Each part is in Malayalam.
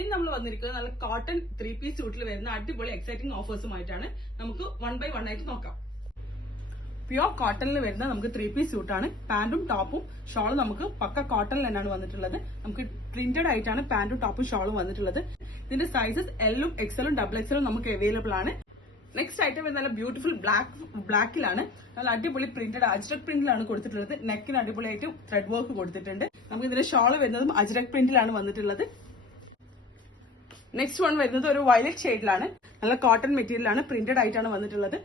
ഇനി നമ്മൾ വന്നിരിക്കുന്നത് നല്ല കോട്ടൺ 3-piece സ്യൂട്ടിൽ വരുന്ന അടിപൊളി എക്സൈറ്റിംഗ് ഓഫേഴ്സുമായിട്ടാണ്. നമുക്ക് 1 by 1 ആയിട്ട് നോക്കാം. പ്യുവർ കോട്ടണിൽ വരുന്ന നമുക്ക് 3-piece സ്യൂട്ടാണ്. പാന്റും ടോപ്പും ഷോളും നമുക്ക് പക്ക കോട്ടണിൽ തന്നെയാണ് വന്നിട്ടുള്ളത്. നമുക്ക് പ്രിന്റഡ് ആയിട്ടാണ് പാന്റും ടോപ്പും ഷോളും വന്നിട്ടുള്ളത്. ഇതിന്റെ സൈസസ് എല്ലും എക്സലും ഡബിൾ എക്സലും നമുക്ക് അവൈലബിൾ ആണ്. നെക്സ്റ്റ് ഐറ്റം നല്ല ബ്യൂട്ടിഫുൾ ബ്ലാക്കിലാണ്. നല്ല അടിപൊളി പ്രിന്റഡ് അജ്രക് പ്രിന്റിലാണ് കൊടുത്തിട്ടുള്ളത്. നെക്കിന് അടിപൊളിയായിട്ട് ത്രെഡ് വർക്ക് കൊടുത്തിട്ടുണ്ട്. നമുക്ക് ഇതിന്റെ ഷോള് വരുന്നതും അജ്രക് പ്രിന്റിലാണ് വന്നിട്ടുള്ളത്. നെക്സ്റ്റ് വൺ വരുന്നത് ഒരു വയലറ്റ് ഷെയ്ഡിലാണ്. നല്ല കോട്ടൺ മെറ്റീരിയലാണ്, പ്രിന്റഡ് ആയിട്ടാണ് വന്നിട്ടുള്ളത്.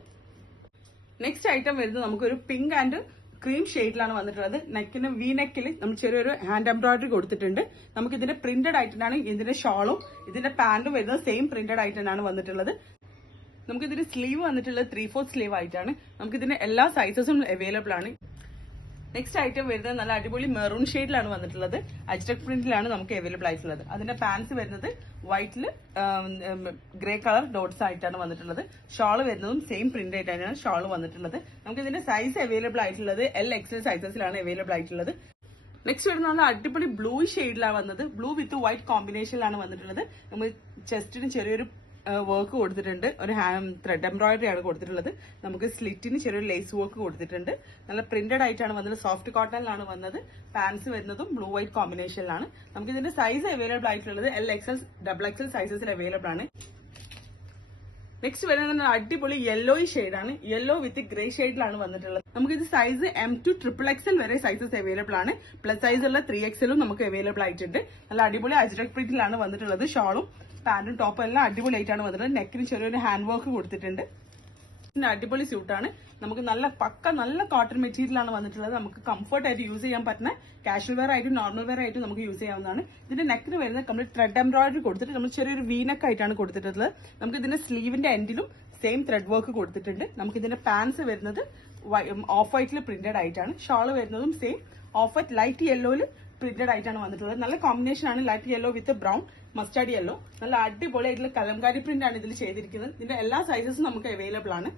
നെക്സ്റ്റ് ഐറ്റം വരുന്നത് നമുക്കൊരു പിങ്ക് ആൻഡ് ക്രീം ഷെയ്ഡിലാണ് വന്നിട്ടുള്ളത്. നെക്കിന് വി നെക്കിൽ നമ്മൾ ചെറിയൊരു ഹാൻഡ് എംബ്രോയിഡറി കൊടുത്തിട്ടുണ്ട്. നമുക്ക് ഇതിന്റെ പ്രിന്റഡ് ആയിട്ടാണ് ഇതിന്റെ ഷോളും ഇതിന്റെ പാന്റും വരുന്നത് സെയിം പ്രിന്റഡ് ആയിട്ടാണ് വന്നിട്ടുള്ളത്. നമുക്ക് ഇതിന്റെ സ്ലീവ് വന്നിട്ടുള്ളത് 3/4 സ്ലീവ് ആയിട്ടാണ്. നമുക്ക് ഇതിന്റെ എല്ലാ സൈസസും അവൈലബിൾ ആണ്. നെക്സ്റ്റ് ഐറ്റം വരുന്നത് നല്ല അടിപൊളി മെറൂൺ ഷെയ്ഡിലാണ് വന്നിട്ടുള്ളത്. അജ്രക് പ്രിന്റിലാണ് നമുക്ക് അവൈലബിൾ ആയിട്ടുള്ളത്. അതിന്റെ പാൻസ് വരുന്നത് വൈറ്റിൽ ഗ്രേ കളർ ഡോട്ട്സ് ആയിട്ടാണ് വന്നിട്ടുള്ളത്. ഷോള് വരുന്നതും സെയിം പ്രിന്റ് ആയിട്ടാണ് ഷോള് വന്നിട്ടുള്ളത്. നമുക്ക് ഇതിന്റെ സൈസ് അവൈലബിൾ ആയിട്ടുള്ളത് LXL സൈസസിലാണ് അവൈലബിൾ ആയിട്ടുള്ളത്. നെക്സ്റ്റ് വരുന്ന നല്ല അടിപൊളി ബ്ലൂ ഷെയ്ഡിലാണ് വന്നത്. ബ്ലൂ വിത്ത് വൈറ്റ് കോമ്പിനേഷനിലാണ് വന്നിട്ടുള്ളത്. നമ്മൾ ചെസ്റ്റിന് ചെറിയൊരു വർക്ക് കൊടുത്തിട്ടുണ്ട്. ഒരു ത്രെഡ് എംബ്രോയിഡറി ആണ് കൊടുത്തിട്ടുള്ളത്. നമുക്ക് സ്ലിറ്റിന് ചെറിയൊരു ലേസ് വർക്ക് കൊടുത്തിട്ടുണ്ട്. നല്ല പ്രിന്റഡ് ആയിട്ടാണ് വന്നത്. സോഫ്റ്റ് കോട്ടണിലാണ് വന്നത്. പാൻസ് വരുന്നതും ബ്ലൂ വൈറ്റ് കോമ്പിനേഷനിലാണ്. നമുക്ക് ഇതിന്റെ സൈസ് അവൈലബിൾ ആയിട്ടുള്ളത് LXL XL സൈസസിൽ അവൈലബിൾ ആണ്. നെക്സ്റ്റ് വരുന്നത് അടിപൊളി യെല്ലോയി ഷെയ്ഡാണ്. യെല്ലോ വിത്ത് ഗ്രേ ഷെയ്ഡിലാണ് വന്നിട്ടുള്ളത്. നമുക്ക് ഇത് സൈസ് M to XXL വരെ സൈസസ് അവൈലബിൾ ആണ്. പ്ലസ് സൈസ് ഉള്ള 3XL നമുക്ക് അവൈലബിൾ ആയിട്ടുണ്ട്. നല്ല അടിപൊളി അജ്രക് പ്രിന്റിലാണ് വന്നിട്ടുള്ളത്. ഷോളും പാന്റും ടോപ്പും എല്ലാം അടിപൊളിയായിട്ടാണ് വന്നിട്ടുള്ളത്. നെക്കിന് ചെറിയൊരു ഹാൻഡ് വർക്ക് കൊടുത്തിട്ടുണ്ട്. അടിപൊളി സ്യൂട്ടാണ്. നമുക്ക് നല്ല കോട്ടൺ മെറ്റീരിയലാണ് വന്നിട്ടുള്ളത്. നമുക്ക് കംഫർട്ട് ആയിട്ട് യൂസ് ചെയ്യാൻ പറ്റുന്ന കാഷ്വൽ വെയർ ആയിട്ടും നോർമൽ വെയർ ആയിട്ടും നമുക്ക് യൂസ് ചെയ്യാവുന്നതാണ്. ഇതിന്റെ നെക്കിന് വരുന്നത് കംപ്ലീറ്റ് ത്രെഡ് എംബ്രോയിഡറി കൊടുത്തിട്ട് നമ്മൾ ചെറിയൊരു വീനക്ക് ആയിട്ടാണ് കൊടുത്തിട്ടുള്ളത്. നമുക്ക് ഇതിന്റെ സ്ലീവിന്റെ എൻഡിലും സെയിം ത്രെഡ് വർക്ക് കൊടുത്തിട്ടുണ്ട്. നമുക്ക് ഇതിന്റെ പാൻസ് വരുന്നത് ഓഫ് വൈറ്റിൽ പ്രിന്റഡ് ആയിട്ടാണ്. ഷോള് വരുന്നതും സെയിം ഓഫ് വൈറ്റ് ലൈറ്റ് യെല്ലോയിൽ പ്രിന്റഡ് ആയിട്ടാണ് വന്നിട്ടുള്ളത്. നല്ല കോമ്പിനേഷൻ ആണ് light yellow with brown mustard yellow. നല്ല അടിപൊളിയായിട്ടുള്ള കലംകാരി പ്രിന്റ് ആണ് ഇതിൽ ചെയ്തിരിക്കുന്നത്. ഇതിന്റെ എല്ലാ സൈസസും നമുക്ക് അവൈലബിൾ ആണ്.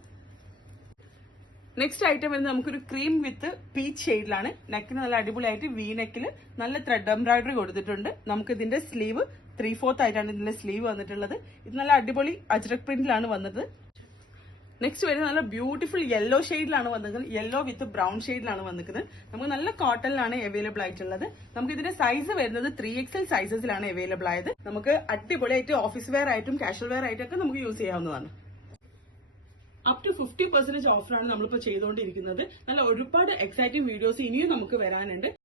നെക്സ്റ്റ് ഐറ്റം വരുന്നത് നമുക്കൊരു ക്രീം വിത്ത് പീച്ച് ഷെയ്ഡിലാണ്. നെക്കിന് നല്ല അടിപൊളിയായിട്ട് വി നെക്കിൽ നല്ല ത്രെഡ് എംബ്രോയിഡറി കൊടുത്തിട്ടുണ്ട്. നമുക്ക് ഇതിന്റെ സ്ലീവ് 3/4 ആയിട്ടാണ് ഇതിന്റെ സ്ലീവ് വന്നിട്ടുള്ളത്. ഇത് നല്ല അടിപൊളി അജ്രക് പ്രിന്റിലാണ് വന്നത്. നെക്സ്റ്റ് വരുന്നത് നല്ല ബ്യൂട്ടിഫുൾ യെല്ലോ ഷെയ്ഡിലാണ് വന്നിരിക്കുന്നത്. യെല്ലോ വിത്ത് ബ്രൗൺ ഷെയ്ഡിലാണ് വന്നിരിക്കുന്നത്. നമുക്ക് നല്ല കോട്ടണിലാണ് അവൈലബിൾ ആയിട്ടുള്ളത്. നമുക്ക് ഇതിന്റെ സൈസ് വരുന്നത് 3XL സൈസസിലാണ് അവൈലബിൾ ആയത്. നമുക്ക് അടിപൊളിയായിട്ട് ഓഫീസ് വെയർ ആയിട്ടും കാഷ്വൽ വെയർ ആയിട്ടൊക്കെ നമുക്ക് യൂസ് ചെയ്യാവുന്നതാണ്. അപ് ടു 50% ഓഫറാണ് നമ്മളിപ്പോൾ ചെയ്തുകൊണ്ടിരിക്കുന്നത്. നല്ല ഒരുപാട് എക്സൈറ്റിംഗ് വീഡിയോസ് ഇനിയും നമുക്ക് വരാനുണ്ട്.